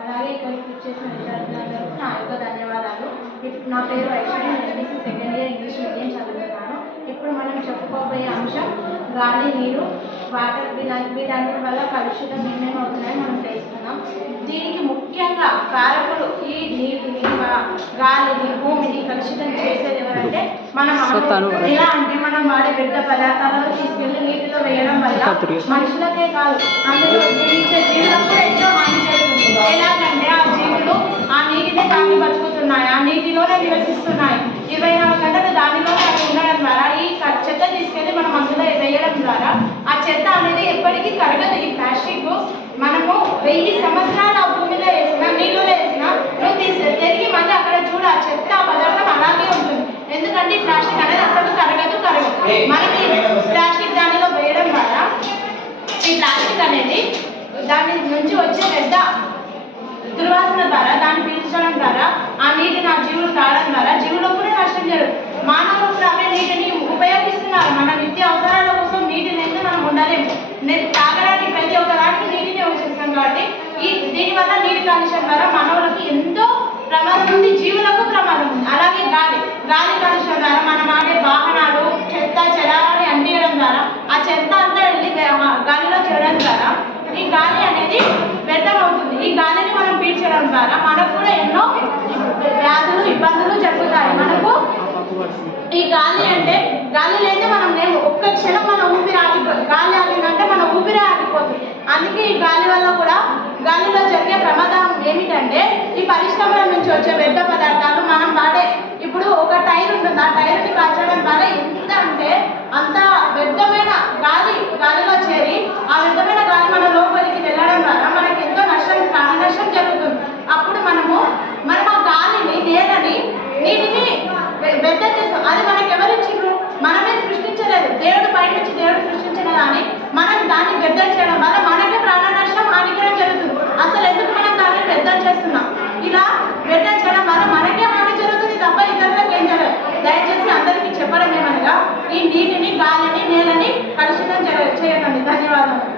అలాగే ఇక్కడికి వచ్చేసిన విద్యార్థులందరికీ నా యొక్క ధన్యవాదాలు. నా పేరు Vaishnavi, MBC second year English medium చదువుతున్నాను. ఇప్పుడు మనం చెప్పుకోబోయే అంశం గాలి, నీరు, వాటర్. వీటన్నిటి వల్ల కలుషితం ఏమేమి అవుతున్నాయని మనం తెలుసుకున్నాం. దీనికి ముఖ్యంగా కారకులు ఈ నీటిని, గాలిని, భూమిని కలుషితం చేసేది ఎవరంటే మనం. ఎలా అంటే మనం వాడే వ్యర్థ పదార్థాలను తీసుకెళ్లి నీటిలో వేయడం వల్ల మనుషులకే కాదు అందులో జీవించే జీవులకు ఎంతో హాని జరుగుతుంది. ఎలాగంటే ఆ జీవులు ఆ నీటినే తాగి బతుకుతున్నాయి, ఆ నీటిలోనే నివసిస్తున్నాయి. 24 గంటలు దానిలోనే అవి ఉండడం ద్వారా ఈ చెత్త తీసుకెళ్లి మనం అందులో వేయడం ద్వారా ఆ చెత్త అనేది ఎప్పటికీ కరగదు. ఈ ప్లాస్టిక్ మనము 1000 సంవత్సరాలు ఆ భూమిలో వేసినా, నీళ్ళలో వేసినా నువ్వు తిరిగి మళ్ళీ అక్కడ చూడ ఆ చెత్త పదార్థం అలాగే ఉంటుంది. ఎందుకంటే ఈ ప్లాస్టిక్ అనేది అసలు కరగదు. మనకి ప్లాస్టిక్ దానిలో వేయడం ద్వారా ఈ ప్లాస్టిక్ అనేది దాని నుంచి వచ్చే పెద్ద దుర్వాసన ద్వారా దాన్ని పీల్చడం ద్వారా ఆ నీటిని ఆ జీవులు తాగడం ద్వారా జీవులకు కూడా నష్టం జరుగుతుంది. మానవులు కూడా అవే నీటిని ఉపయోగిస్తున్నారు. మన నిత్య అవసరాల కోసం నీటిని అయితే మనం ఉండలేము. తాగడానికి ప్రతి ఒక్కదానికి నీటిని ఉపయోగిస్తాం. కాబట్టి దీనివల్ల నీటి కాలుష్యం ద్వారా మానవులకు ఎంతో ప్రమాదం ఉంది, జీవులకు ప్రమాదం ఉంది. అలాగే గాలి కాలుష్యం ద్వారా మనం ఆడే వాహనాలు చెత్త చెదారాన్ని అంటించడం ద్వారా ఆ చెత్త అంతా వెళ్ళి గాలిలో చేరడం ద్వారా ఈ గాలి అనేది వ్యర్థమవుతుంది. ఈ గాలిని మనం పీల్చడం ద్వారా మనకు కూడా ఎన్నో వ్యాధులు, ఇబ్బందులు జరుగుతాయి. మనకు ఈ గాలి అంటే గాలి లేదే మనం లేము. ఒక్క క్షణం మన ఊపిరి ఆగిపోతుంది. గాలి ఆగిందంటే మన ఊపిరి ఆగిపోతుంది. అందుకే ఈ గాలి వల్ల కూడా గాలిలో జరిగే ప్రమాదం ఏమిటంటే ఈ పరిశ్రమల నుంచి వచ్చే వ్యర్థ పదార్థాలు మనం వాడే ఇప్పుడు ఒక టైర్ ఉంటుంది, ఆ టైర్ని కాల్చడం ద్వారా ఎంత అంటే అంత వ్యర్థమైన గాలిలో చేరి ఆ వ్యర్థమైన గాలి మన లోపలికి వెళ్ళడం ద్వారా మనకి ఎంతో ప్రాణ నష్టం జరుగుతుంది. అప్పుడు మనం ఆ గాలిని, నేలని, నీటిని వ్యర్థం చేస్తాం. అది మనకి ఎవరు ఇచ్చిండ్రు? మనమే సృష్టించలేదు. దేవుడు పై నుంచి దేవుడు సృష్టించిన దాన్ని మనం